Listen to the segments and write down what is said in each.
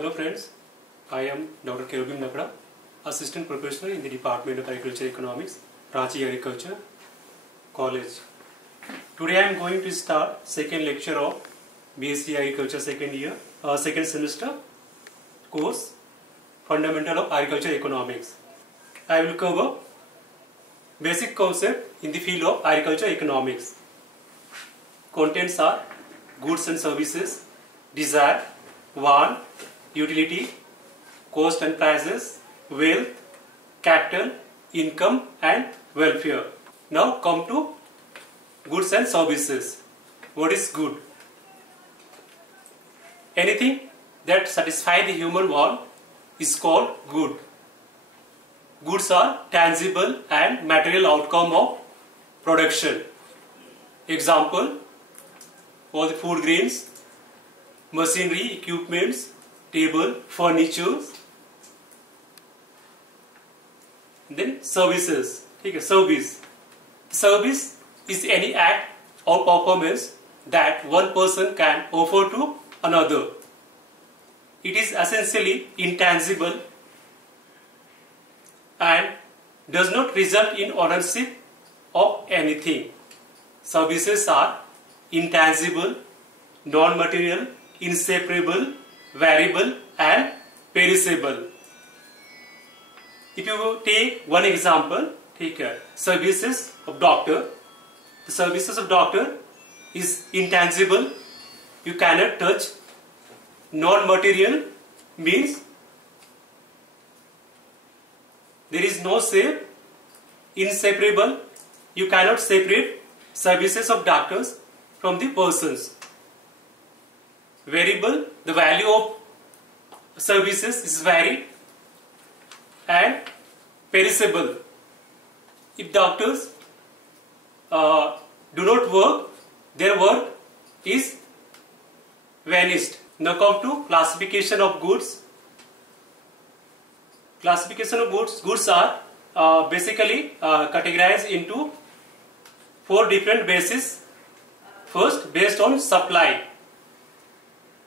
Hello friends, I am Dr. Kerubim Nakra, Assistant Professor in the Department of Agriculture Economics, Ranchi Agriculture College. Today I am going to start second lecture of BSc Agriculture second semester course, Fundamental of Agriculture Economics. I will cover basic concept in the field of agriculture economics. Contents are goods and services, desire, want, utility, cost and prices, wealth, capital, income and welfare. Now come to goods and services. What is good? Anything that satisfies the human want is called good. Goods are tangible and material outcome of production. Example, all the food grains, machinery, equipments, table, furniture. Then services. Service. Service is any act or performance that one person can offer to another. It is essentially intangible and does not result in ownership of anything. Services are intangible, non-material, inseparable, variable and perishable. If you take one example, take services of doctor. The services of doctor is intangible, you cannot touch. Non-material means there is no shape. Inseparable, you cannot separate services of doctors from the persons. Variable, the value of services is varied. And perishable, if doctors do not work, their work is vanished. Now come to classification of goods. Classification of goods. Goods are basically categorized into 4 different bases. First, based on supply.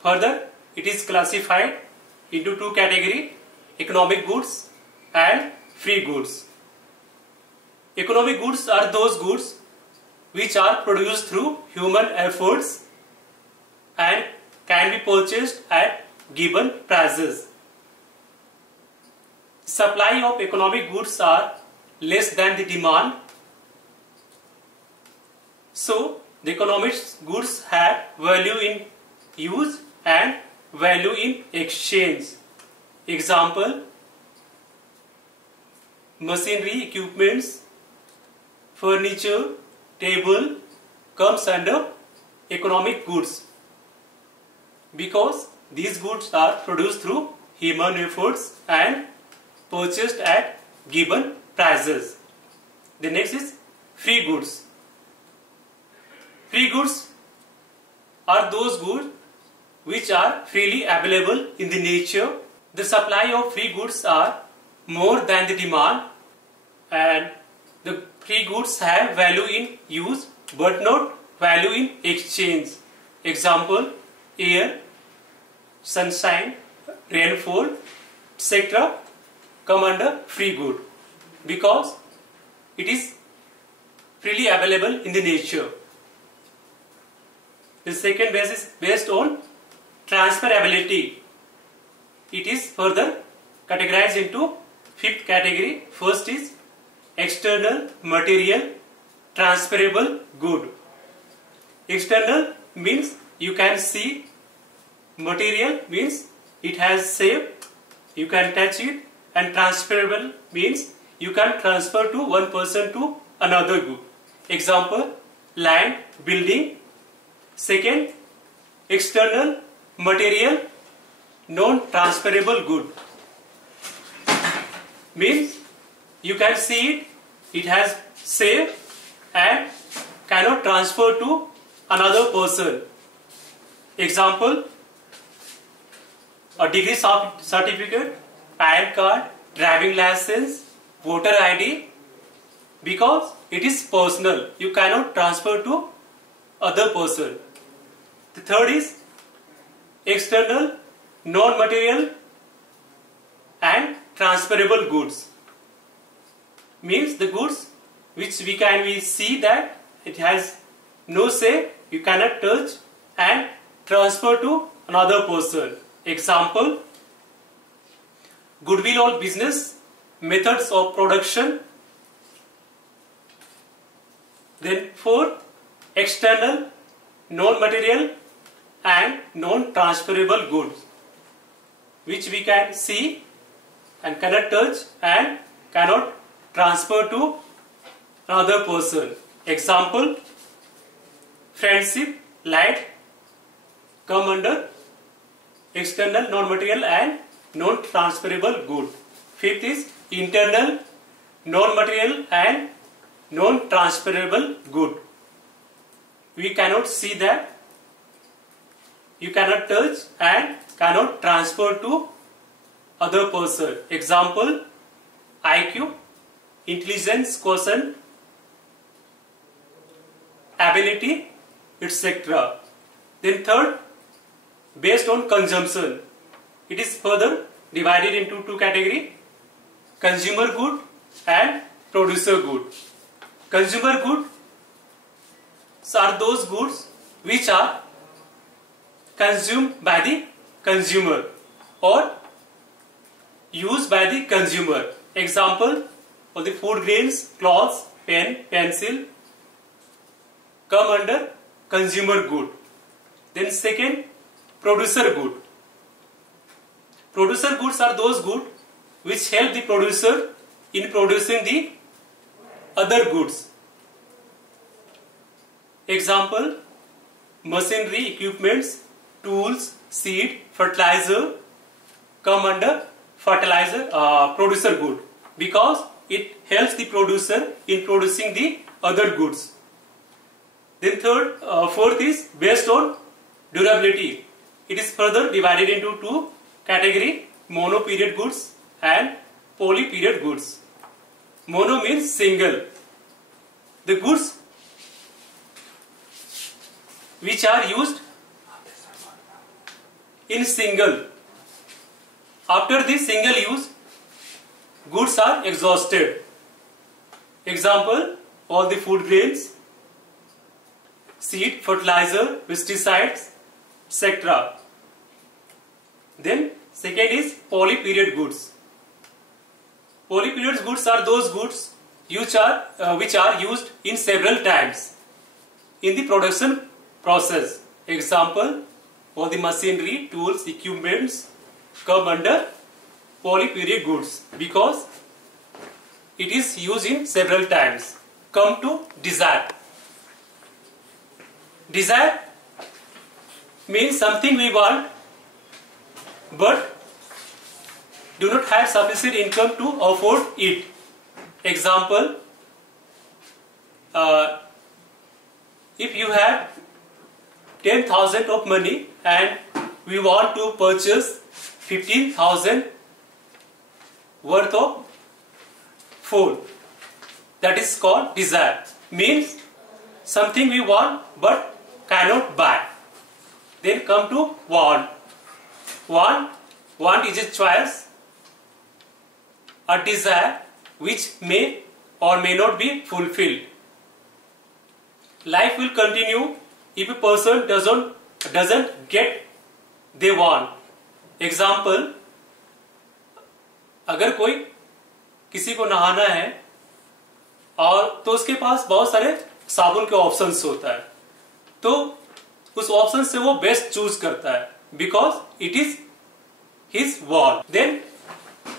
Further, it is classified into 2 categories, economic goods and free goods. Economic goods are those goods which are produced through human efforts and can be purchased at given prices. Supply of economic goods are less than the demand. So, the economic goods have value in use and value in exchange. Example, machinery, equipments, furniture, table comes under economic goods because these goods are produced through human efforts and purchased at given prices. The next is free goods. Free goods are those goods which are freely available in the nature. The supply of free goods are more than the demand and the free goods have value in use but not value in exchange. Example, air, sunshine, rainfall, etc. come under free good because it is freely available in the nature. The second base is based on transferability. It is further categorized into 5th category. First is external material transferable good. External means you can see. Material means it has shape, you can touch it. And transferable means you can transfer to one person to another good. Example, land, building. Second, external material non-transferable good means you can see it, it has shape and cannot transfer to another person. Example, a degree certificate, PAN card, driving license, voter ID, because it is personal, you cannot transfer to other person. The third is external non-material and transferable goods. Means the goods which we see that it has no say, you cannot touch and transfer to another person. Example, goodwill or business, methods of production. Then 4, external, non-material and non-transferable goods which we can see and cannot touch and cannot transfer to another person. Example, friendship, light come under external, non-material and non-transferable good. 5th is internal, non-material and non-transferable good. We cannot see that, you cannot touch and cannot transfer to other person. Example, IQ, intelligence quotient, ability, etc. Then 3rd, based on consumption. It is further divided into 2 categories, consumer good and producer good. Consumer goods are those goods which are consumed by the consumer or used by the consumer. Example, for the food grains, clothes, pen, pencil come under consumer good. Then 2nd, producer good. Producer goods are those goods which help the producer in producing the other goods. Example, machinery, equipments, tools, seed, fertilizer come under producer good because it helps the producer in producing the other goods. Then 4th is based on durability. It is further divided into 2 categories, mono period goods and poly period goods. Mono means single. The goods which are used in single. After the single use, goods are exhausted. Example, all the food grains, seed, fertilizer, pesticides, etc. Then 2nd is poly period goods. Poly period goods are those goods which are used in several times in the production process. Example, all the machinery, tools, equipments come under poly period goods because it is used in several times. Come to desire. Desire means something we want but do not have sufficient income to afford it. Example, if you have 10,000 of money and we want to purchase 15,000 worth of food, that is called desire. Means something we want but cannot buy. Then come to want. Want is a choice, a desire which may or may not be fulfilled. Life will continue if a person doesn't get they want. Example, अगर कोई किसी को नहाना है और तो उसके पास बहुत सारे साबुन के ऑप्शंस होता है, तो उस ऑप्शन से वो बेस्ट चूज करता है because it is his want. Then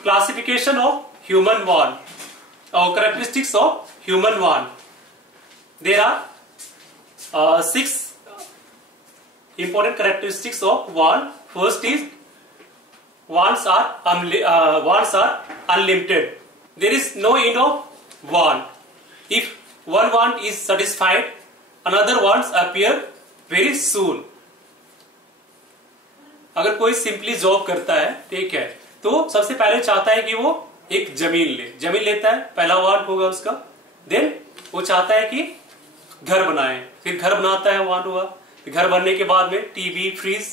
classification of human want और characteristics of human want. There are 6 important characteristics of want. First is wants are unlimited. There is no end of want. If one want is satisfied, another wants appear very soon. अगर कोई simply job करता है, ठीक है, तो सबसे पहले चाहता है कि वो एक जमीन लेता है, पहला वांट होगा उसका. देन वो चाहता है कि घर बनाए, फिर घर बनाता है, वांट हुआ. घर बनने के बाद में टीवी, फ्रिज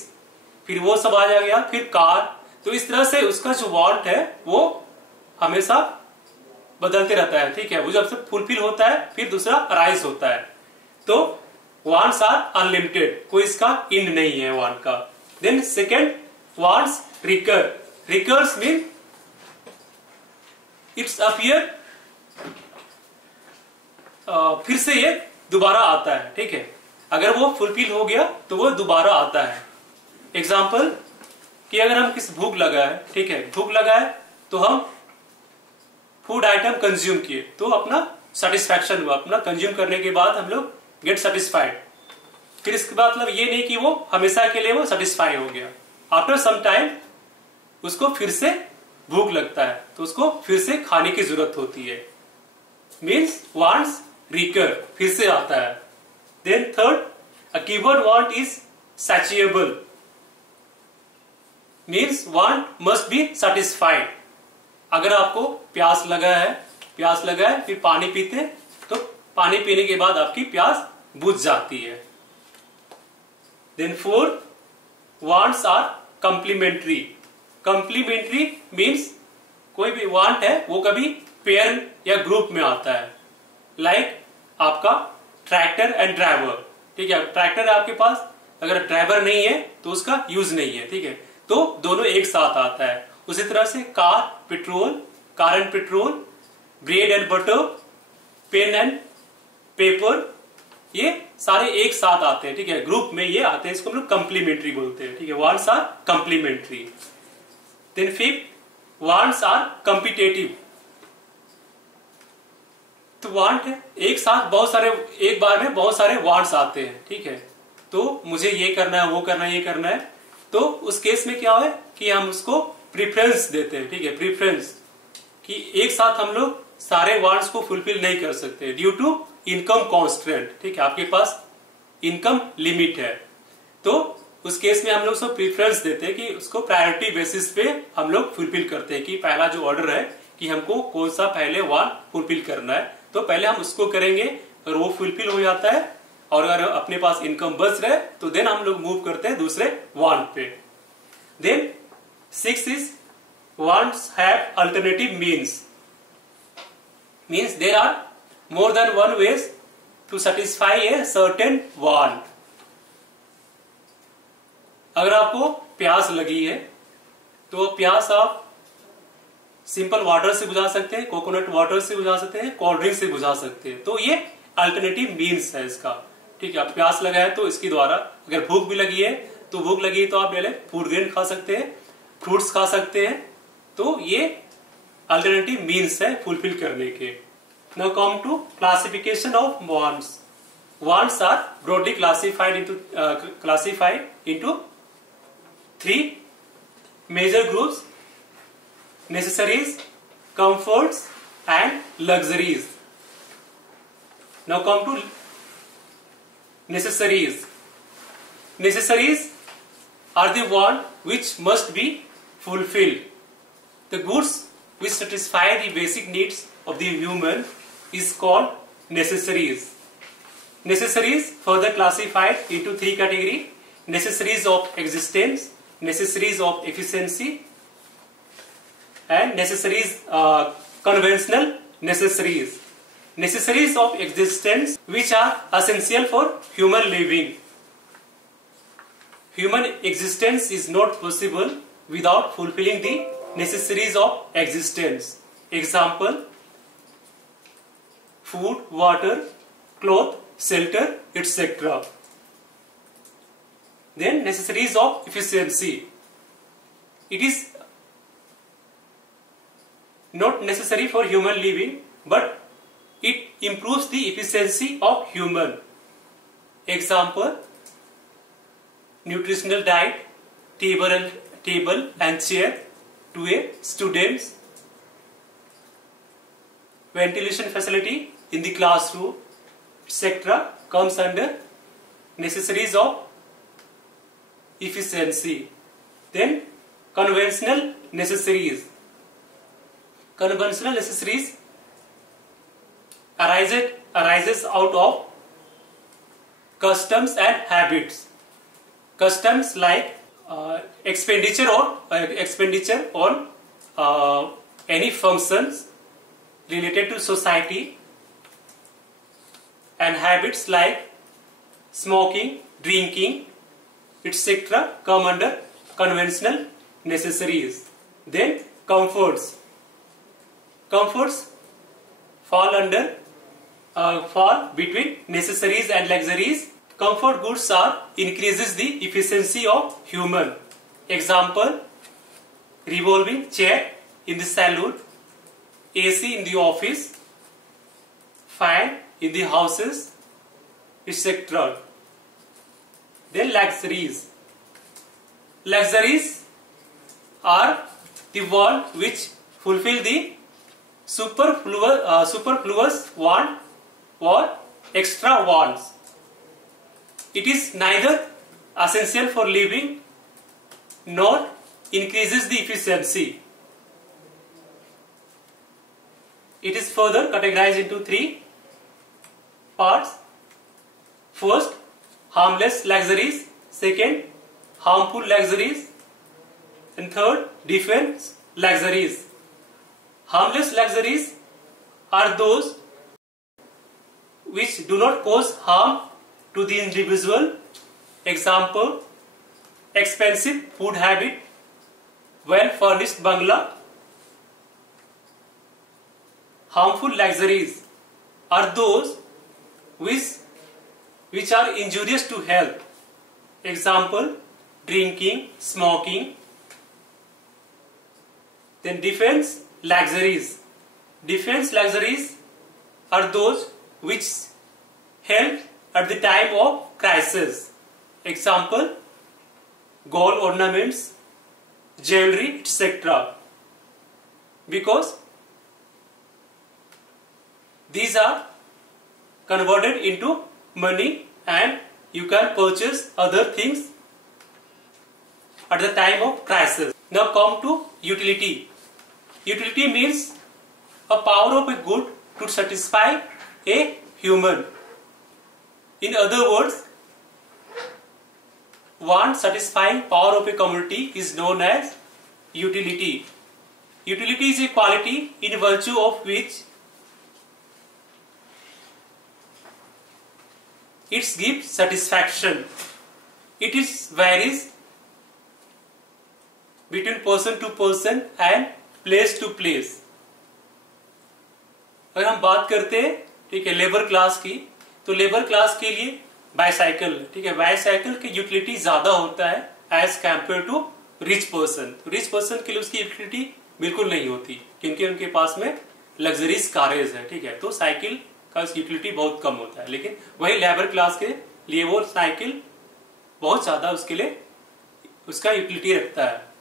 फिर वो सब आ गया, फिर कार। तो इस तरह से उसका जो वांट है वो हमेशा बदलते रहता है, ठीक है। वो जब से फुलफिल होता है फिर दूसरा अराइज होता है। तो वांट्स आर अनलिमिटेड, कोई इसका एंड नहीं है वांट का। Then second, wants recur. Recurs mean it's appear, फिर से ये दोबारा आता है, ठीक है। अगर वो फुलफिल हो गया तो वो दोबारा आता है। एग्जाम्पल कि अगर हम किस भूख लगा है, ठीक है, भूख लगा है तो हम फूड आइटम कंज्यूम किए तो अपना सेटिस्फैक्शन हुआ, अपना कंज्यूम करने के बाद हम लोग गेट सेटिस्फाइड। फिर इसके बाद मतलब ये नहीं कि वो हमेशा के लिए वो सेटिस्फाई हो गया। आफ्टर सम टाइम उसको फिर से भूख लगता है तो उसको फिर से खाने की जरूरत होती है। मीन्स वांट्स रिकर, फिर से आता है। Then third, a keyword want is satiable, means want must be satisfied. अगर आपको प्यास लगा है फिर पानी पीते तो पानी पीने के बाद आपकी प्यास बुझ जाती है। Then fourth, wants are complementary. Complementary means कोई भी वांट है वो कभी पेयर या ग्रुप में आता है। लाइक आपका ट्रैक्टर एंड ड्राइवर, ठीक है। ट्रैक्टर है आपके पास, अगर ड्राइवर नहीं है तो उसका यूज नहीं है, ठीक है। तो दोनों एक साथ आता है। उसी तरह से car and petrol, bread and butter, pen and paper, ये सारे एक साथ आते हैं, ठीक है, ग्रुप में ये आते हैं। इसको हम लोग कंप्लीमेंट्री बोलते हैं, ठीक है। Wants are complementary. Then fifth, wants are competitive. तो वांट है एक साथ बहुत सारे, एक बार में बहुत सारे वांट्स आते हैं, ठीक है। तो मुझे ये करना है, वो करना है, ये करना है। तो उस केस में क्या है कि हम उसको प्रीफरेंस देते हैं, ठीक है। प्रीफरेंस कि एक साथ हम लोग सारे वांट्स को फुलफिल नहीं कर सकते ड्यू टू इनकम कॉन्स्ट्रेंट, ठीक है। आपके पास इनकम लिमिट है तो उस केस में हम लोग उसको प्रीफरेंस देते हैं कि उसको प्रायोरिटी बेसिस पे हम लोग फुलफिल करते हैं कि पहला जो ऑर्डर है कि हमको कौन सा पहले वांट फुलफिल करना है तो पहले हम उसको करेंगे। और वो फुलफिल हो जाता है और अगर अपने पास इनकम बच रहे तो देन हम लोग मूव करते हैं दूसरे वांट पे। Then six is wants have alternative means there are more than one ways to satisfy a certain want. अगर आपको प्यास लगी है तो प्यास आप सिंपल वाटर से बुझा सकते हैं, कोकोनट वाटर से बुझा सकते हैं, कोल्ड ड्रिंक से बुझा सकते हैं। तो ये अल्टरनेटिव मीन्स है इसका, ठीक है। प्यास लगा है तो इसके द्वारा, अगर भूख भी लगी है तो आप पहले फूड ग्रेन खा सकते हैं, फ्रूट्स खा सकते हैं। तो ये अल्टरनेटिव मीन्स है फुलफिल करने के। Now come to classification of wants. Wants are broadly classified into three major groups: necessaries, comforts and luxuries. Now come to necessaries. Necessaries are the want which must be fulfilled. The goods which satisfy the basic needs of the human is called necessaries. Necessaries further classified into three categories: necessaries of existence, necessaries of efficiency, and necessaries, conventional necessaries. Necessaries of existence which are essential for human living. Human existence is not possible without fulfilling the necessaries of existence. Example: food, water, cloth, shelter, etc. Then necessaries of efficiency. It is not necessary for human living, but it improves the efficiency of human. Example: nutritional diet, table and chair to a students, ventilation facility in the classroom, etc. comes under necessaries of efficiency. Then conventional necessaries. Conventional necessaries arises out of customs and habits. Customs like expenditure on any functions related to society, and habits like smoking, drinking, etc. come under conventional necessaries. Then comforts fall between necessaries and luxuries. Comfort goods increases the efficiency of human. Example: revolving chair in the saloon, AC in the office, fan in the houses, etc. Then luxuries are the one which fulfill the superfluous want or extra wants. It is neither essential for living nor increases the efficiency. It is further categorized into 3 parts. First, harmless luxuries. Second, harmful luxuries. And third, defense luxuries. Harmless luxuries are those which do not cause harm to the individual. Example: expensive food habit, well-furnished bungalow. Harmful luxuries are those which are injurious to health. Example: drinking, smoking. Then defense luxuries. Defense luxuries are those which help at the time of crisis. Example: gold ornaments, jewelry, etc. Because these are converted into money and you can purchase other things at the time of crisis. Now come to utility. Utility means a power of a good to satisfy a human. In other words, one satisfying power of a community is known as utility. Utility is a quality in virtue of which it gives satisfaction. It varies between person to person and place to place. अगर हम बात करते हैं, ठीक है, labour class की, तो labour class के लिए बाईसाइकिल, ठीक है, बाईसाइकिल की यूटिलिटी ज्यादा होता है as compare to rich person. Rich person के लिए उसकी यूटिलिटी बिल्कुल नहीं होती क्योंकि उनके पास में लग्जरीज कारेज है, ठीक है, तो साइकिल का यूटिलिटी बहुत कम होता है. लेकिन वही लेबर क्लास के लिए वो साइकिल बहुत ज्यादा उसके लिए उसका यूटिलिटी रखता है.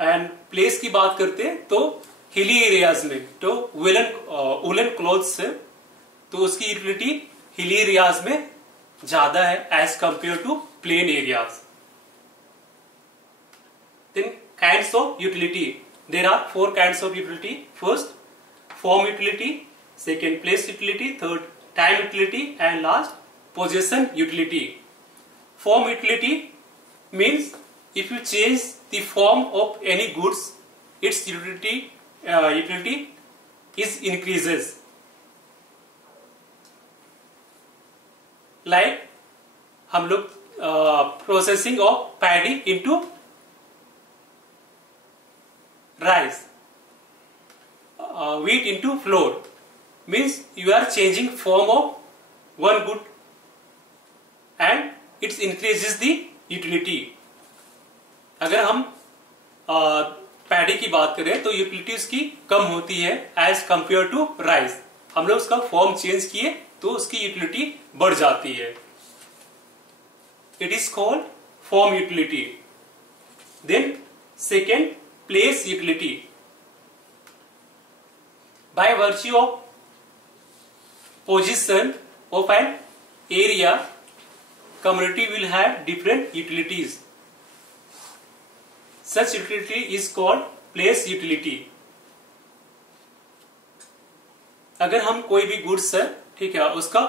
एंड प्लेस की बात करते हैं तो हिली एरियाज में तो वुलन क्लॉथ्स है, तो उसकी यूटिलिटी हिली एरियाज में ज्यादा है as compare to plain areas. Then kinds of utility. There are 4 kinds of utility. First, form utility. Second, place utility. Third, time utility. And last, possession utility. Form utility means if you change the form of any goods, its utility is increases. Like हम लोग processing of paddy into rice, wheat into flour. Means you are changing form of one good and it increases the utility. अगर हम पैडी की बात करें तो यूटिलिटी उसकी कम होती है एज कंपेयर टू राइस. हम लोग उसका फॉर्म चेंज किए तो उसकी यूटिलिटी बढ़ जाती है. It is called form utility. Then second, place utility. By virtue of position of an area, community will have different utilities. Such utility is called place utility. अगर हम कोई भी गुड्स है, ठीक है, उसका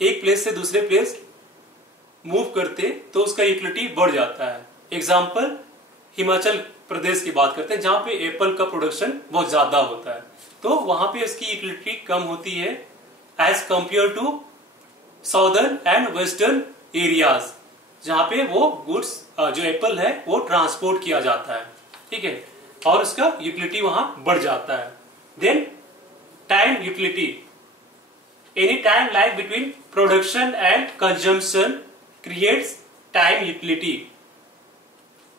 एक प्लेस से दूसरे प्लेस मूव करते तो उसका यूटिलिटी बढ़ जाता है. एग्जाम्पल हिमाचल प्रदेश की बात करते हैं जहां पे एप्पल का प्रोडक्शन बहुत ज्यादा होता है, तो वहां पे इसकी यूटिलिटी कम होती है as compare to southern and western areas जहां पे वो गुड्स जो एप्पल है वो ट्रांसपोर्ट किया जाता है, ठीक है, और उसका यूटिलिटी वहां बढ़ जाता है। Then time utility, any time like between production and consumption creates time utility.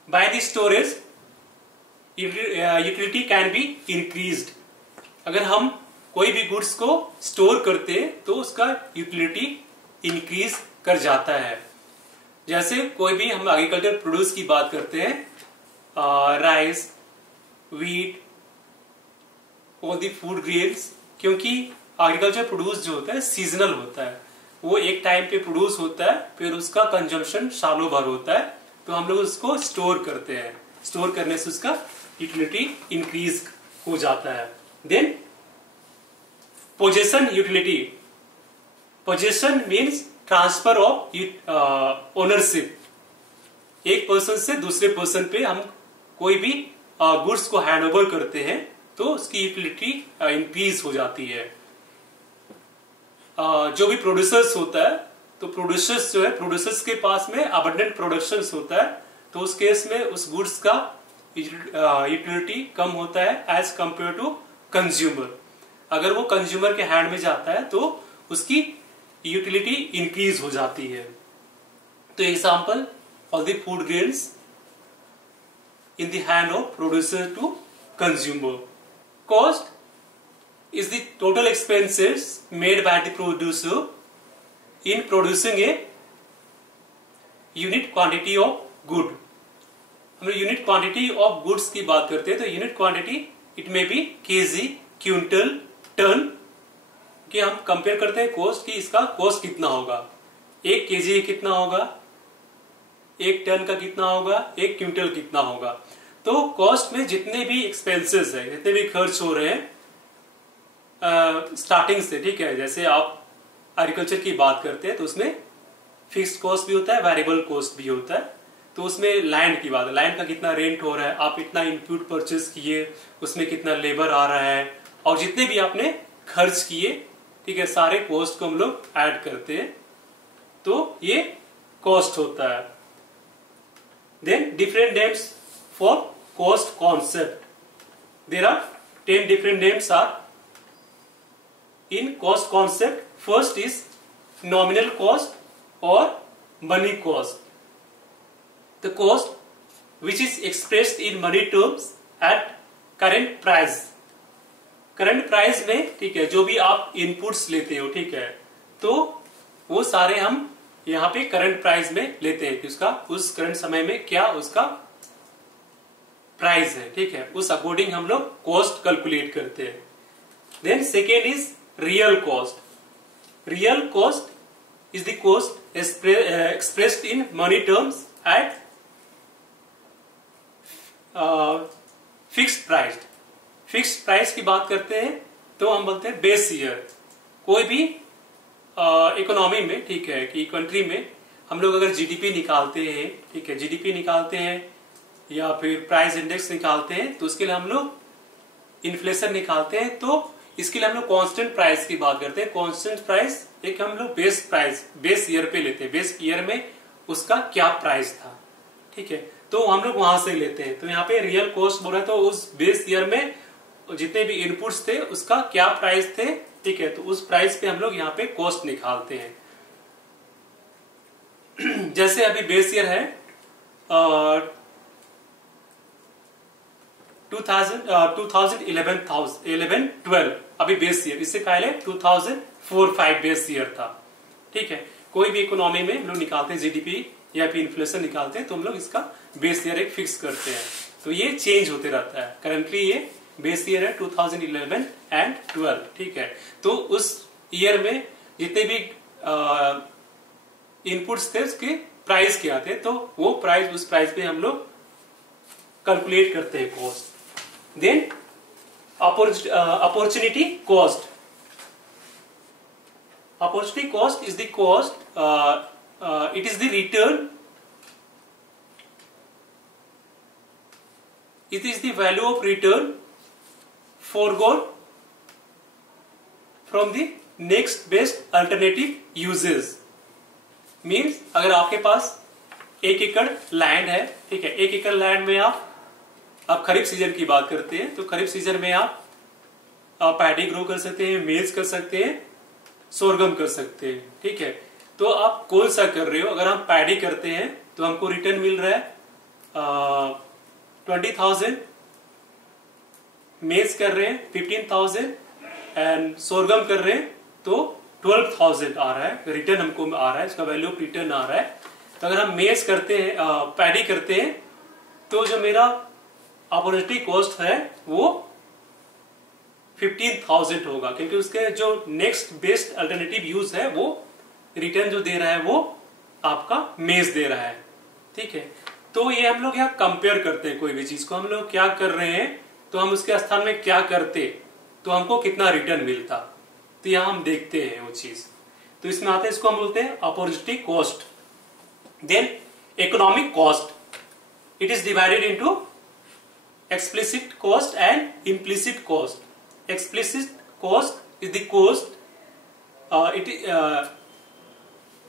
By the storage utility can be increased. अगर हम कोई भी गुड्स को स्टोर करते हैं तो उसका यूटिलिटी इंक्रीज कर जाता है। जैसे कोई भी हम एग्रीकल्चर प्रोड्यूस की बात करते हैं, राइस, व्हीट, और दी फूड ग्रेन्स, क्योंकि एग्रीकल्चर प्रोड्यूस जो होता है सीजनल होता है, वो एक टाइम पे प्रोड्यूस होता है, फिर उसका कंजम्पशन सालों भर होता है, तो हम लोग उसको स्टोर करते हैं। स्टोर करने से उसका यूटिलिटी इंक्रीज हो जाता है। Then possession utility, possession means transfer of ownership. एक पर्सन से दूसरे पर्सन पे हम कोई भी गुड्स को हैंड ओवर करते हैं तो उसकी यूटिलिटी इंक्रीज हो जाती है। जो भी प्रोड्यूसर्स होता है, तो प्रोड्यूसर्स जो है, प्रोड्यूसर्स के पास में अबंडेंट प्रोडक्शन होता है, तो उस केस में उस गुड्स का यूटिलिटी कम होता है एज कंपेयर टू कंज्यूमर। अगर वो कंज्यूमर के हैंड में जाता है तो उसकी यूटिलिटी इंक्रीज हो जाती है। तो example of the food grains in the hand of producer to consumer. Cost is the total expenses made by the producer in producing a unit quantity of good. हम लोग यूनिट क्वांटिटी ऑफ गुड्स की बात करते हैं, तो unit quantity it may be KG, quintal, ton, कि हम कंपेयर करते हैं कॉस्ट की, इसका कॉस्ट कितना होगा, एक केजी कितना होगा, एक टन का कितना होगा, एक क्विंटल कितना होगा। तो कॉस्ट में जितने भी एक्सपेंसेस है, जितने भी खर्च हो रहे हैं स्टार्टिंग से, ठीक है, जैसे आप एग्रीकल्चर की बात करते हैं तो उसमें फिक्स्ड कॉस्ट भी होता है, वेरिएबल कॉस्ट भी होता है। तो उसमें लैंड की बात है, लैंड का कितना रेंट हो रहा है, आप इतना इनपुट परचेज किए, उसमें कितना लेबर आ रहा है, और जितने भी आपने खर्च किए, ठीक है, सारे कॉस्ट को हम लोग ऐड करते हैं, तो ये कॉस्ट होता है। Then different names for cost concept, there are 10 different names are in cost concept. First is nominal cost और money cost. The cost which is expressed in money terms at current price. Current price में, ठीक है, जो भी आप इनपुट्स लेते हो, ठीक है, तो वो सारे हम यहाँ पे करंट प्राइस में लेते हैं कि उसका उस करंट समय में क्या उसका प्राइस है, ठीक है, उस अकॉर्डिंग हम लोग कॉस्ट कैलकुलेट करते हैं। Then second is real cost. Real cost is the cost expressed in money terms at fixed price. Fixed price की बात करते हैं तो हम बोलते हैं बेस ईयर। कोई भी इकोनॉमी में, ठीक है, कि कंट्री में हम लोग अगर जीडीपी निकालते हैं, ठीक है, जीडीपी निकालते हैं या फिर प्राइस इंडेक्स निकालते हैं, तो उसके लिए हम लोग इन्फ्लेशन निकालते हैं, तो इसके लिए हम लोग कांस्टेंट प्राइस की बात करते हैं। कांस्टेंट प्राइस एक हम लोग बेस प्राइस, बेस ईयर पे लेते हैं, बेस ईयर में उसका क्या प्राइस था, ठीक है, तो हम लोग वहां से लेते हैं। तो यहाँ पे रियल कॉस्ट बोल रहे हैं, तो उस बेस ईयर में जितने भी इनपुट्स थे उसका क्या प्राइस थे, ठीक है, तो उस प्राइस पे हम लोग यहाँ पे कॉस्ट निकालते हैं। जैसे अभी बेस ईयर है 2011-12, अभी बेस ईयर, इससे पहले 2004-5 बेस ईयर था, ठीक है। कोई भी इकोनॉमी में हम लोग निकालते हैं जीडीपी या फिर इन्फ्लेशन निकालते हैं, तो हम लोग इसका बेस ईयर एक फिक्स करते हैं, तो ये चेंज होते रहता है। करंटली ये बेस ईयर है 2011 एंड 12, ठीक है। तो उस ईयर में जितने भी इनपुट्स थे उसके प्राइस क्या थे, तो वो प्राइस, उस प्राइस पे हम लोग कैलकुलेट करते हैं cost. Then opportunity cost. Opportunity cost is the cost, it is the return it is the value of return foregone from the next best alternative uses. Means अगर आपके पास 1 एकड़ लैंड है, ठीक है, 1 एकड़ लैंड में आप खरीफ सीजन की बात करते हैं, तो खरीफ सीजन में आप पैडी ग्रो कर सकते हैं, मेज कर सकते हैं, सोरगम कर सकते हैं, ठीक है। तो आप कौन सा कर रहे हो? अगर हम पैडी करते हैं तो हमको रिटर्न मिल रहा है 20,000, मेज कर रहे हैं 15,000 एंड सोरगम कर रहे हैं तो 12,000 आ रहा है रिटर्न, हमको आ रहा है, इसका वैल्यू ऑफ रिटर्न आ रहा है। तो अगर हम मेज करते हैं, पैडी करते हैं, तो जो मेरा अपॉर्चुनिटी कॉस्ट है वो 15,000 होगा, क्योंकि उसके जो नेक्स्ट बेस्ट अल्टरनेटिव यूज है वो रिटर्न जो दे रहा है वो आपका मेज दे रहा है, ठीक है। तो ये हम लोग यहाँ कंपेयर करते हैं कोई भी चीज को, हम लोग क्या कर रहे हैं तो हम उसके स्थान में क्या करते तो हमको कितना रिटर्न मिलता, तो यहाँ हम देखते हैं वो चीज। तो इसमें आते हैं, इसको हम बोलते हैं opportunity cost. Then economic cost, it is divided into explicit cost and implicit cost. Explicit cost is the cost,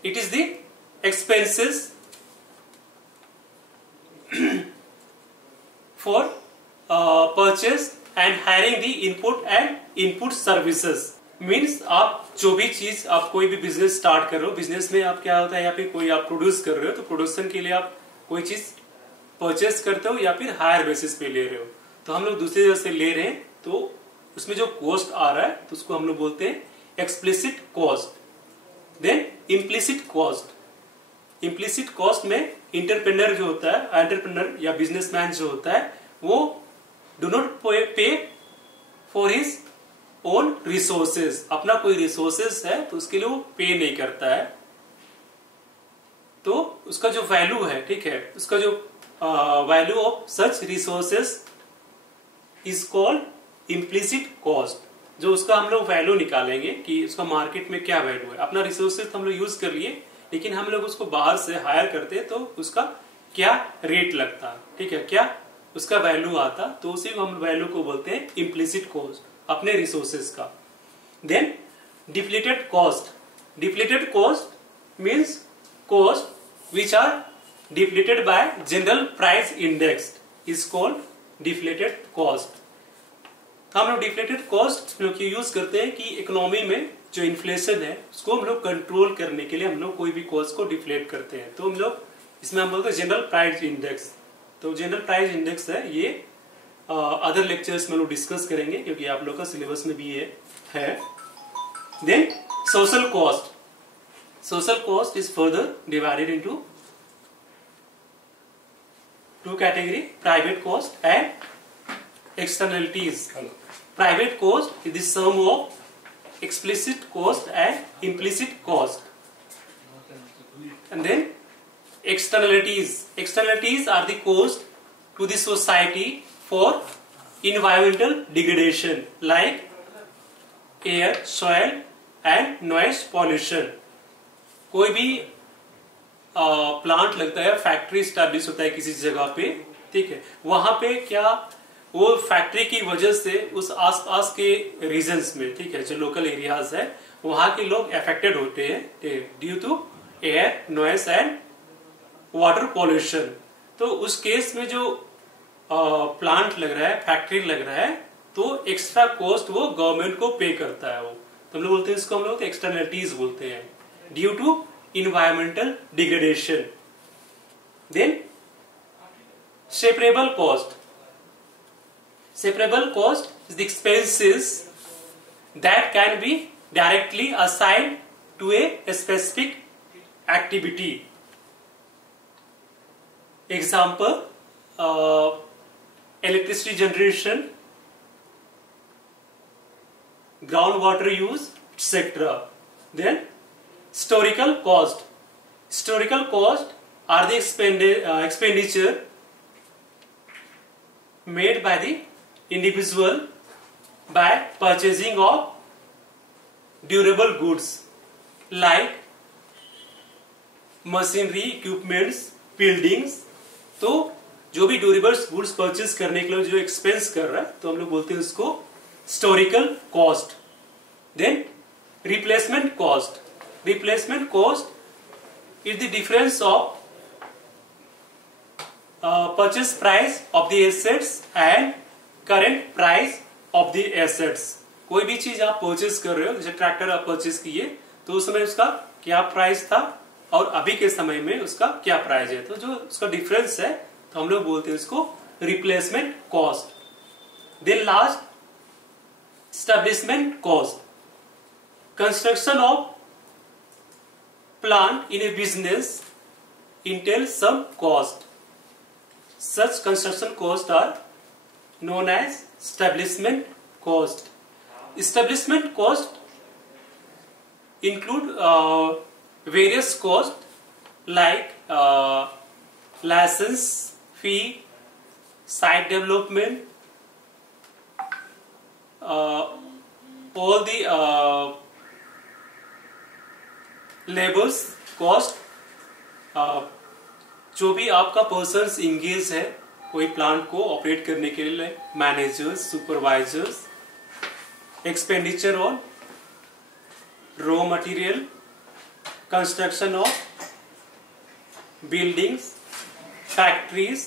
it is the expenses for purchase and hiring the input and input services. Means आप जो भी चीज, आप कोई भी business start कर रहे हो, बिजनेस में आप क्या होता है, या फिर कोई आप प्रोड्यूस कर रहे हो, तो प्रोडक्शन के लिए आप कोई चीज परचेस करते हो या फिर हायर बेसिस पे ले रहे हो, तो हम लोग दूसरी जगह से ले रहे हैं, तो उसमें जो कॉस्ट आ रहा है तो उसको हम लोग बोलते हैं explicit cost. Then implicit cost, implicit cost में इंटरप्रेन्योर जो होता है, एंटरप्रेन्योर या बिजनेसमैन जो होता है, वो डू नॉट पे फॉर हिज ओन रिसोर्सेज, अपना कोई रिसोर्सेज है तो उसके लिए वो पे नहीं करता है, तो उसका जो वैल्यू है, ठीक है, उसका जो value of such resources is called implicit cost। जो उसका हम लोग वैल्यू निकालेंगे कि उसका मार्केट में क्या वैल्यू है, अपना रिसोर्सेज हम लोग यूज कर लिए, लेकिन हम लोग उसको बाहर से हायर करते हैं तो उसका क्या रेट लगता, ठीक है, क्या उसका वैल्यू आता, तो उसी को हम वैल्यू को बोलते हैं इम्प्लिसिट कॉस्ट, अपने रिसोर्सेज का। Then depleted cost, depleted cost means cost which are depleted by general price index is called deflated cost। हम लोग डिफ्लेटेड कॉस्ट यूज करते हैं कि इकोनॉमी में जो इन्फ्लेशन है उसको हम लोग कंट्रोल करने के लिए हम लोग कोई भी कॉस्ट को डिफ्लेट करते हैं, तो हम लोग इसमें हम बोलते हैं जनरल प्राइस इंडेक्स। तो जनरल प्राइस इंडेक्स है ये, अदर लेक्चर्स में लोग डिस्कस करेंगे क्योंकि आप लोग का सिलेबस में भी ये है। Then social cost, social cost is further divided into two category, private cost and externalities। Private cost is the sum of explicit cost and implicit cost। And then externalities, externalities are the cost to the society for environmental degradation like air, soil and noise pollution। कोई भी प्लांट लगता है, factory establish होता है किसी जगह पे, ठीक है, वहां पे क्या वो फैक्ट्री की वजह से उस आसपास के रीजन्स में, ठीक है, जो लोकल एरियाज है वहां के लोग अफेक्टेड होते हैं due to air, noise and water pollution. तो उस केस में जो प्लांट लग रहा है, फैक्ट्री लग रहा है, तो एक्स्ट्रा कॉस्ट वो गवर्नमेंट को पे करता है वो, तो हम लोग बोलते हैं इसको, हम लोग एक्सटर्नलिटीज बोलते हैं, due to environmental degradation। Then separable cost, separable cost is the expenses that can be directly assigned to a specific activity। Example, electricity generation, groundwater use, etc। Then historical cost, historical cost are the expenditure made by the individual by purchasing of durable goods like machinery, equipments, buildings। तो जो भी durables goods purchase करने के लिए जो एक्सपेंस कर रहा है तो हम लोग बोलते हैं उसको historical cost. Then replacement cost, replacement cost is the difference of purchase price of the assets and current price of the assets। कोई भी चीज आप परचेज कर रहे हो, जैसे ट्रैक्टर आप परचेज किए तो उस समय उसका क्या प्राइस था और अभी के समय में उसका क्या प्राइस है, तो जो उसका डिफरेंस है तो हम लोग बोलते हैं उसको replacement cost. Then last establishment cost, construction of plant in a business entails some cost. Such construction costs are known as establishment cost. Establishment cost include various costs like license fee, site development, all the labors cost, जो भी आपका persons engage है कोई प्लांट को ऑपरेट करने के लिए, managers, supervisors, expenditure on raw material, construction of buildings, factories,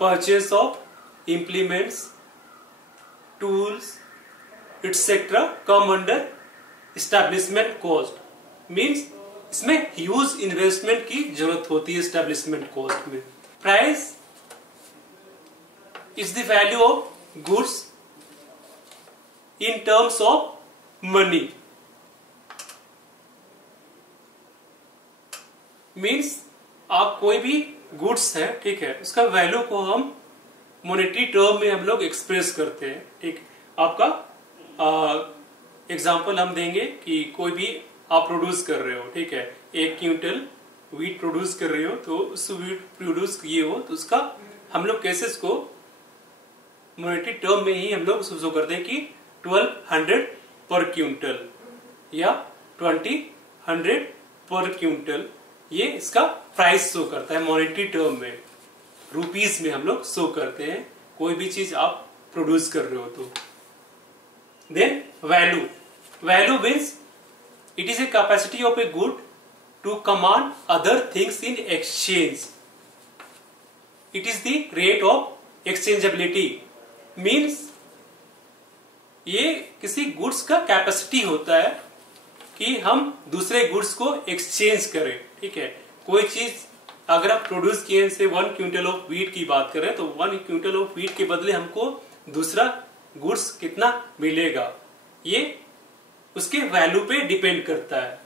purchase of implements, tools etcetera come under establishment cost. Means इसमें ह्यूज इन्वेस्टमेंट की जरूरत होती है एस्टैब्लिशमेंट कॉस्ट में। Price is the value of goods in terms of money. Means आप कोई भी गुड्स है, ठीक है, उसका वैल्यू को हम मॉनेटरी टर्म में हम लोग एक्सप्रेस करते हैं। ठीक, आपका एग्जांपल हम देंगे कि कोई भी आप प्रोड्यूस कर रहे हो, ठीक है, 1 क्विंटल वीट प्रोड्यूस कर रहे हो, तो उस वीट प्रोड्यूस किए हो तो उसका हम लोग कैसे इसको मॉनेटरी टर्म में ही हम लोग शो करते हैं कि 1200 पर क्विंटल या 2000 पर क्विंटल, ये इसका प्राइस शो करता है मॉनेटरी टर्म में, रुपीस में हम लोग शो करते हैं कोई भी चीज आप प्रोड्यूस कर रहे हो तो। Then value, value means it is a capacity of a good to command other things in exchange. It is the rate of exchangeability. Means ये किसी गुड्स का कैपेसिटी होता है कि हम दूसरे गुड्स को एक्सचेंज करें। ठीक है, कोई चीज अगर आप प्रोड्यूस किए से 1 क्विंटल ऑफ व्हीट की बात करें तो 1 क्विंटल ऑफ व्हीट के बदले हमको दूसरा गुड्स कितना मिलेगा, ये उसके वैल्यू पे डिपेंड करता है।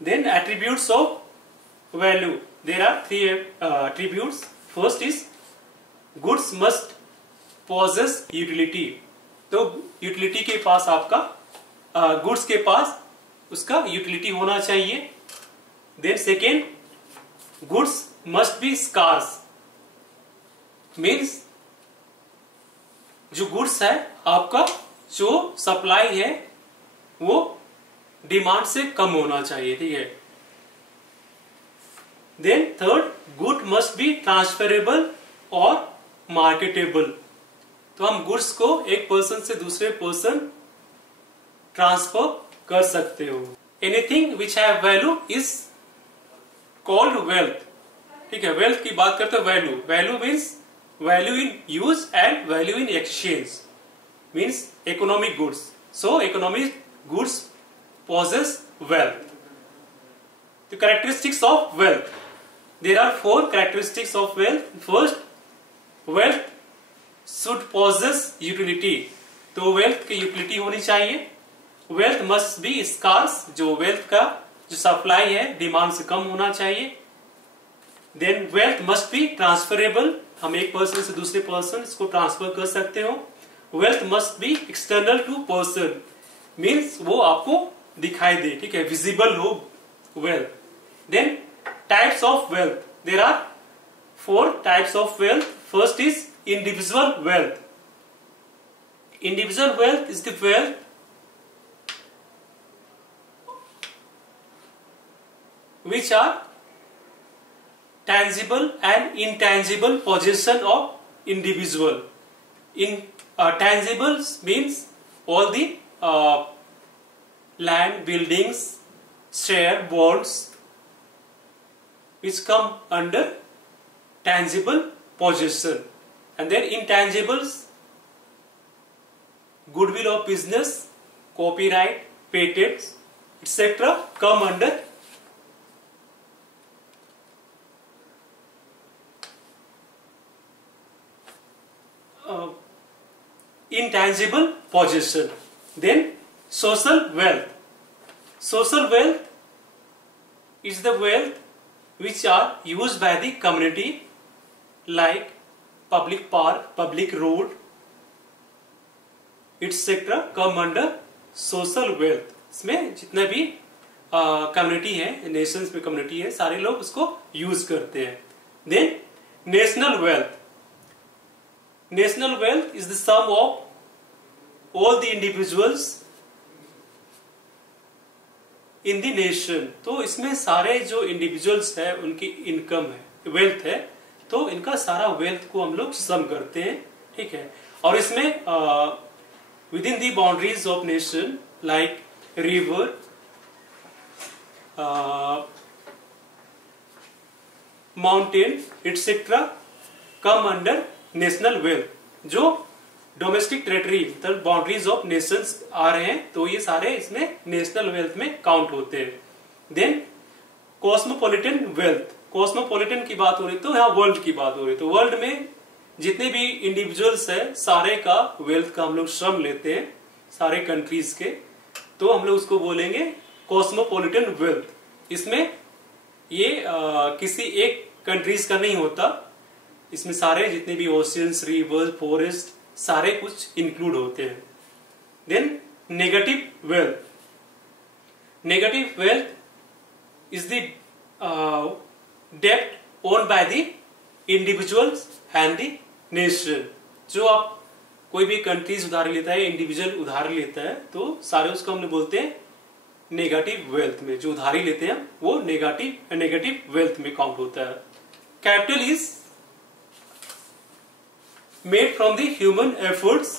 Then attributes of value, there are 3 attributes. First is goods must possess utility, तो यूटिलिटी के पास आपका गुड्स के पास उसका यूटिलिटी होना चाहिए। Then second, goods must be scarce, means जो गुड्स है आपका जो सप्लाई है वो डिमांड से कम होना चाहिए। ठीक है। Then third, good must be transferable और मार्केटेबल, तो हम गुड्स को एक पर्सन से दूसरे पर्सन ट्रांसफर कर सकते हो। Anything which have value is called wealth. ठीक है, वेल्थ की बात करते हैं value, value means value in use and value in exchange, means economic goods. So economic goods possess wealth. The characteristics of wealth. There are 4 characteristics of wealth. First, wealth should possess utility. तो wealth की utility होनी चाहिए। Wealth must be scarce, जो wealth का जो supply है demand से कम होना चाहिए। Then wealth must be transferable, हम एक person से दूसरे person इसको ट्रांसफर कर सकते हो। Wealth must be external to person, means वो आपको दिखाई दे, ठीक है, विजिबल हो wealth. Then types of wealth, there are 4 types of wealth. First is individual wealth. Individual wealth is the wealth which are tangible and intangible possession of individual. In tangibles means all the land, buildings, share, bonds, which come under tangible possession. And then intangibles, goodwill of business, copyright, patents, etc. come under intangible possession. Then social wealth. Social wealth is the wealth which are used by the community, like public park, public road, etc. come under social wealth. इसमें जितने भी कम्युनिटी है, नेशंस में कम्युनिटी है, सारे लोग उसको use करते हैं. Then national wealth. National wealth is the sum of all the individuals in the nation. तो इसमें सारे जो इंडिविजुअल्स है उनकी इनकम है, वेल्थ है, तो इनका सारा वेल्थ को हम लोग सम करते हैं. ठीक है. और इसमें within the boundaries of nation like river, mountain, etc. come under national wealth. जो डोमेस्टिक टेरिटरी मतलब बाउंड्रीज ऑफ नेशंस आ रहे हैं तो ये सारे इसमें नेशनल वेल्थ में काउंट होते हैं. Then cosmopolitan wealth. कॉस्मोपॉलिटन की बात हो रही तो यहाँ वर्ल्ड की बात हो रही, तो वर्ल्ड में जितने भी इंडिविजुअल्स है सारे का वेल्थ का हम लोग श्रम लेते हैं, सारे कंट्रीज के, तो हम लोग उसको बोलेंगे कॉस्मोपॉलिटन वेल्थ. इसमें ये किसी एक कंट्रीज का नहीं होता, इसमें सारे जितने भी ओशियंस, रिवर्स, फॉरेस्ट सारे कुछ इंक्लूड होते हैं. Then negative wealth. Negative wealth is the डेब्ट owned by the individuals and the nation. जो आप कोई भी कंट्रीज उधार लेता है, इंडिविजुअल उधार लेता है, तो सारे उसको हम लोग बोलते हैं नेगेटिव वेल्थ में. जो उधारी लेते हैं वो नेगेटिव वेल्थ में काउंट होता है. Capital is made from the human efforts.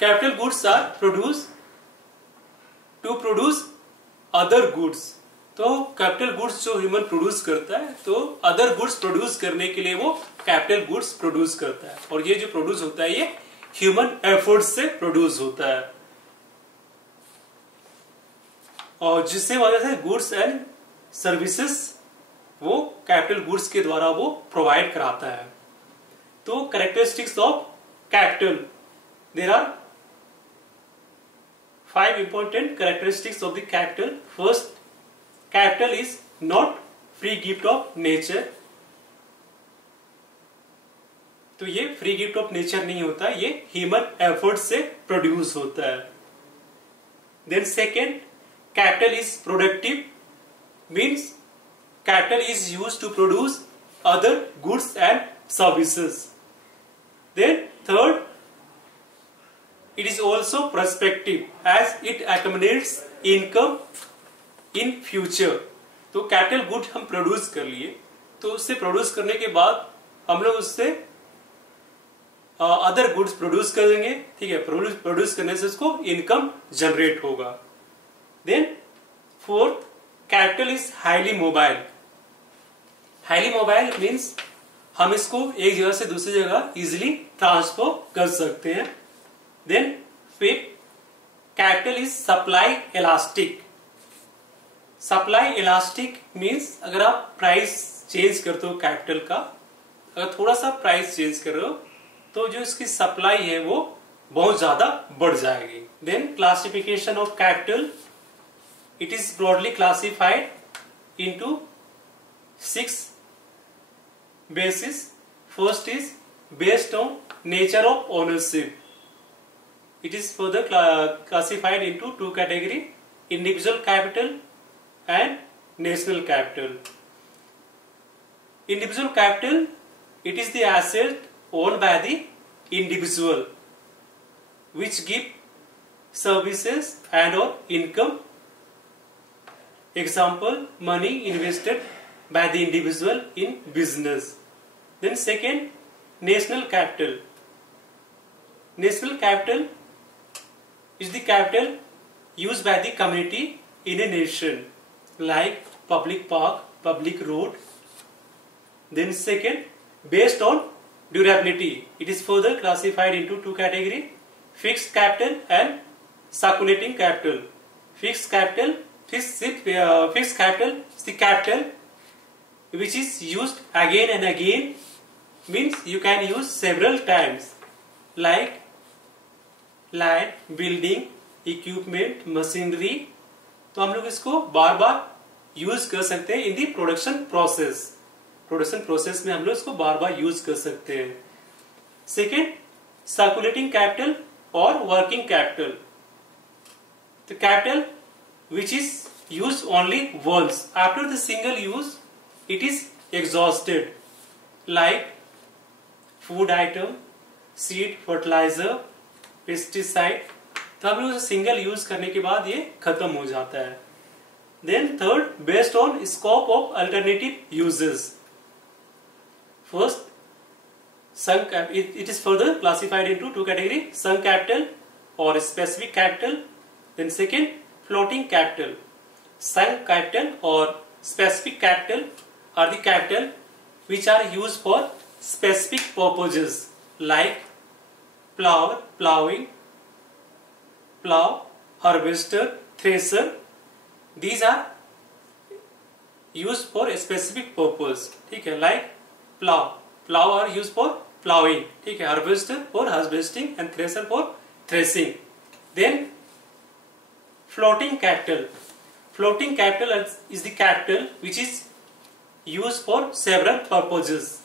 Capital goods are produce to produce other goods. तो कैपिटल गुड्स जो ह्यूमन प्रोड्यूस करता है, तो अदर गुड्स प्रोड्यूस करने के लिए वो कैपिटल गुड्स प्रोड्यूस करता है. और ये जो प्रोड्यूस होता है ये ह्यूमन एफर्ट्स से प्रोड्यूस होता है, और जिससे वजह से गुड्स एंड सर्विसेज वो कैपिटल गुड्स के द्वारा वो प्रोवाइड कराता है. तो characteristics of capital, there are 5 important characteristics of the capital. First, capital is not free gift of nature. तो ये फ्री गिफ्ट ऑफ नेचर नहीं होता, ये ह्यूमन एफर्ट से प्रोड्यूस होता है. Then second, capital is productive, means capital is used to produce other goods and services. Then third, it is also prospective as it accumulates income in future. तो capital good हम प्रोड्यूस कर लिए, तो उससे प्रोड्यूस करने के बाद हम लोग उससे अदर गुड्स प्रोड्यूस करेंगे. ठीक है. प्रोड्यूस करने से उसको इनकम जनरेट होगा. Then fourth, capital is highly mobile. Highly mobile means हम इसको एक जगह से दूसरी जगह इजिली ट्रांसफर कर सकते हैं. Then fifth, capital is supply elastic. Supply elastic means अगर आप प्राइस चेंज करते हो कैपिटल का, अगर थोड़ा सा प्राइस चेंज कर रहे हो तो जो इसकी सप्लाई है वो बहुत ज्यादा बढ़ जाएगी. Then classification of capital, it is broadly classified into 6 bases. First is based on nature of ownership. It is further classified into 2 categories: individual capital and national capital. Individual capital, it is the asset owned by the individual which give services and or income Example, money invested by the individual in business. Then second, national capital. National capital is the capital used by the community in a nation, like public park, public road. Then second, based on durability, it is further classified into two categories: fixed capital and circulating capital. Fixed capital is the capital which is used again and again, means you can use several times, like land, building, equipment, machinery. तो हम लोग इसको बार बार यूज कर सकते हैं in the production process. Production process में हम लोग इसको बार बार यूज कर सकते हैं. सेकेंड, सर्कुलेटिंग कैपिटल और working capital. The capital which is used only once. After the single use, it is exhausted, like food item, seed, fertilizer, pesticide. तो हम लोग सिंगल यूज करने के बाद ये खत्म हो जाता है. Then third, based on scope of alternative uses. First, it is further classified into two categories: sunk capital or specific capital. Then second, floating capital. Sunk capital or specific capital are the capital which are used for specific purposes, like plowing, plow, harvester, thresher. These are used for a specific purpose. ठीक है, like plow are used for plowing. ठीक है, harvester for harvesting and thresher for threshing. Then floating capital. Floating capital is the capital which is used for several purposes.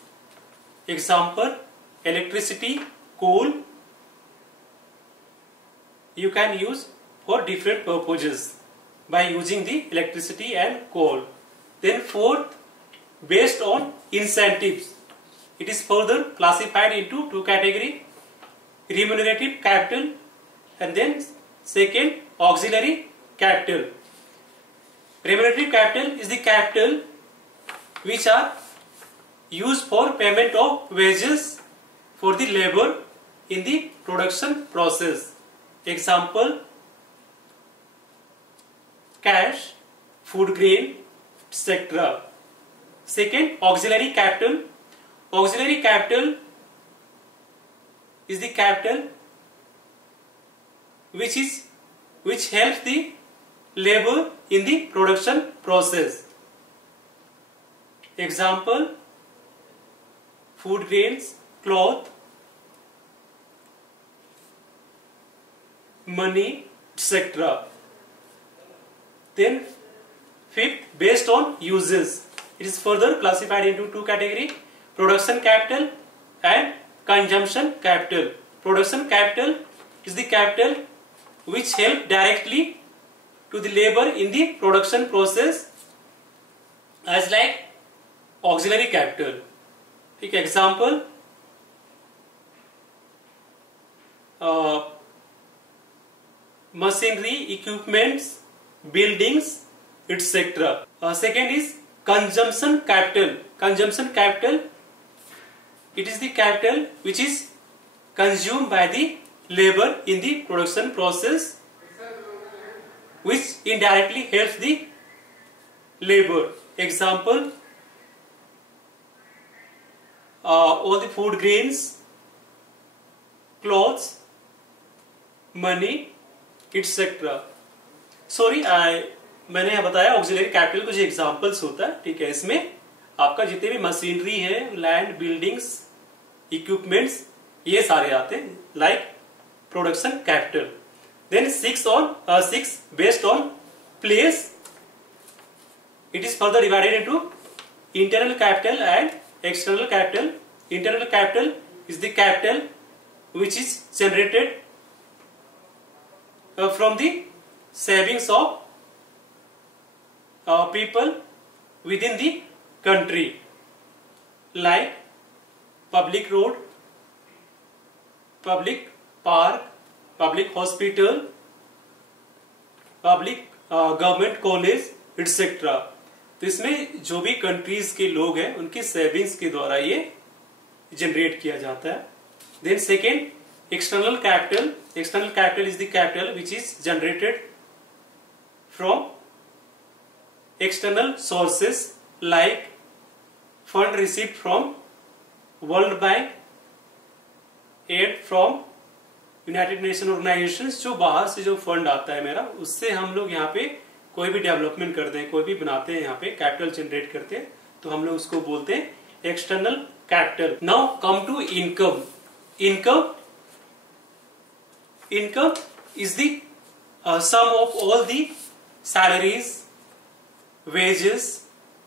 Example, electricity, coal. You can use for different purposes by using the electricity and coal. Then fourth, based on incentives, it is further classified into two categories: remunerative capital and then second, auxiliary capital. Remunerative capital is the capital which are used for payment of wages for the labor in the production process. Example, cash, food grain, etc. Second, auxiliary capital. Auxiliary capital is the capital which helps the labor in the production process. Example, food grains, cloth, money, etc. Then fifth, based on uses, it is further classified into two categories: production capital and consumption capital. Production capital is the capital which help directly to the labor in the production process, as like auxiliary capital. ठीक, example, machinery, equipments, buildings, etc. Second is consumption capital. Consumption capital, it is the capital which is consumed by the labor in the production process, which indirectly helps the labor. Example, all the food grains, clothes, money, etc. Sorry, मैंने यहाँ बताया auxiliary capital कुछ एग्जांपल्स होता है. ठीक है, इसमें आपका जितने भी मशीनरी है, लैंड, बिल्डिंग्स, इक्विपमेंट्स, ये सारे आते हैं, like production capital. Then six based on place, it is further divided into internal capital and external capital. Internal capital is the capital which is generated from the savings of people within the country, like public road, public park, public hospital, public government college, etcetera. तो इसमें जो भी कंट्रीज के लोग हैं उनकी सेविंग्स के द्वारा ये जनरेट किया जाता है। Then second, external capital. External capital is the capital which is generated from external sources like fund received from World Bank, aid from United Nation Organisation. जो बाहर से जो फंड आता है मेरा, उससे हम लोग यहाँ पे कोई भी डेवलपमेंट करते हैं, कोई भी बनाते हैं, यहाँ पे कैपिटल जनरेट करते हैं, तो हम लोग उसको बोलते हैं external capital. Now come to income. Income is the sum of all the salaries, wages,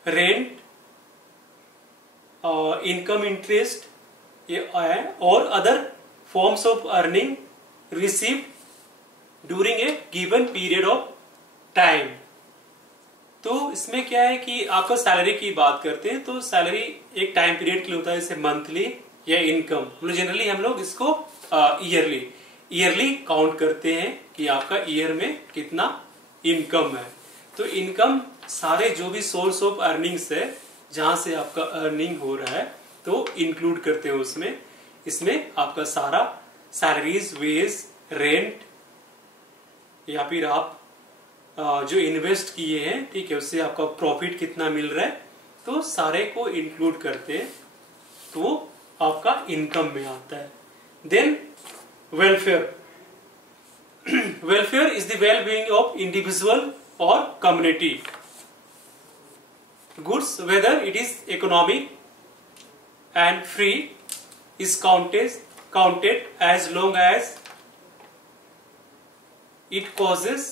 rent, income interest और other forms of earning received during a given period of time. तो इसमें क्या है कि आपका सैलरी की बात करते हैं तो सैलरी एक टाइम पीरियड के लिए होता है, जैसे मंथली या इनकम। जनरली हम लोग इसको ईयरली काउंट करते हैं कि आपका ईयर में कितना इनकम है। तो इनकम सारे जो भी सोर्स ऑफ अर्निंग्स है जहां से आपका अर्निंग हो रहा है तो इंक्लूड करते हैं उसमें। इसमें आपका सारा सैलरीज, वेज, रेंट या फिर आप जो इन्वेस्ट किए हैं, ठीक है, उससे आपका प्रॉफिट कितना मिल रहा है, तो सारे को इंक्लूड करते हैं तो वो आपका इनकम में आता है। Then welfare. Welfare is the well being of individual और community. Goods whether it is economic and free is counted as long as it causes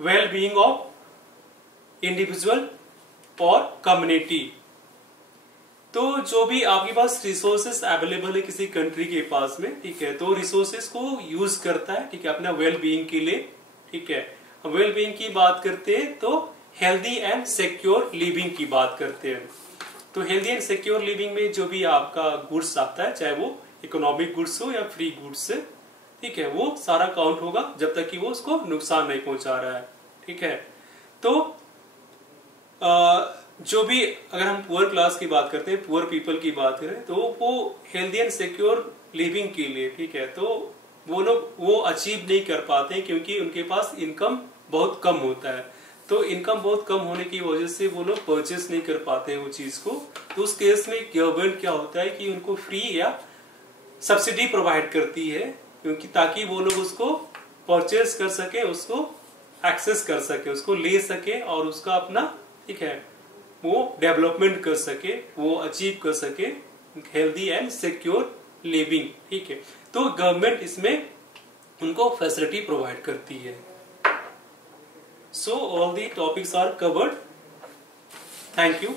well-being of individual or community। तो जो भी आपके पास रिसोर्सेस अवेलेबल है किसी कंट्री के पास में, ठीक है, तो रिसोर्सेस को यूज करता है, ठीक है, अपना वेल बीइंग के लिए, ठीक है। वेल बीइंग की बात करते हैं तो हेल्दी एंड सिक्योर लिविंग की बात करते हैं। तो हेल्दी एंड सिक्योर लिविंग में जो भी आपका गुड्स आता है, चाहे वो इकोनॉमिक गुड्स हो या फ्री गुड्स है, ठीक है, वो सारा काउंट होगा जब तक कि वो उसको नुकसान नहीं पहुंचा रहा है, ठीक है। तो जो भी अगर हम पुअर क्लास की बात करते हैं, पुअर पीपल की बात करें, तो वो हेल्दी एंड सिक्योर लिविंग के लिए, ठीक है, तो वो लोग वो अचीव नहीं कर पाते क्योंकि उनके पास इनकम बहुत कम होता है। तो इनकम बहुत कम होने की वजह से वो लोग परचेस नहीं कर पाते हैं वो चीज को। तो उस केस में गवर्नमेंट क्या होता है कि उनको फ्री या सब्सिडी प्रोवाइड करती है, क्योंकि ताकि वो लोग उसको परचेस कर सके, उसको एक्सेस कर सके, उसको ले सके और उसका अपना, ठीक है, वो डेवलपमेंट कर सके, वो अचीव कर सके हेल्दी एंड सिक्योर लिविंग, ठीक है। तो गवर्नमेंट इसमें उनको फैसिलिटी प्रोवाइड करती है। So all the topics are covered. Thank you.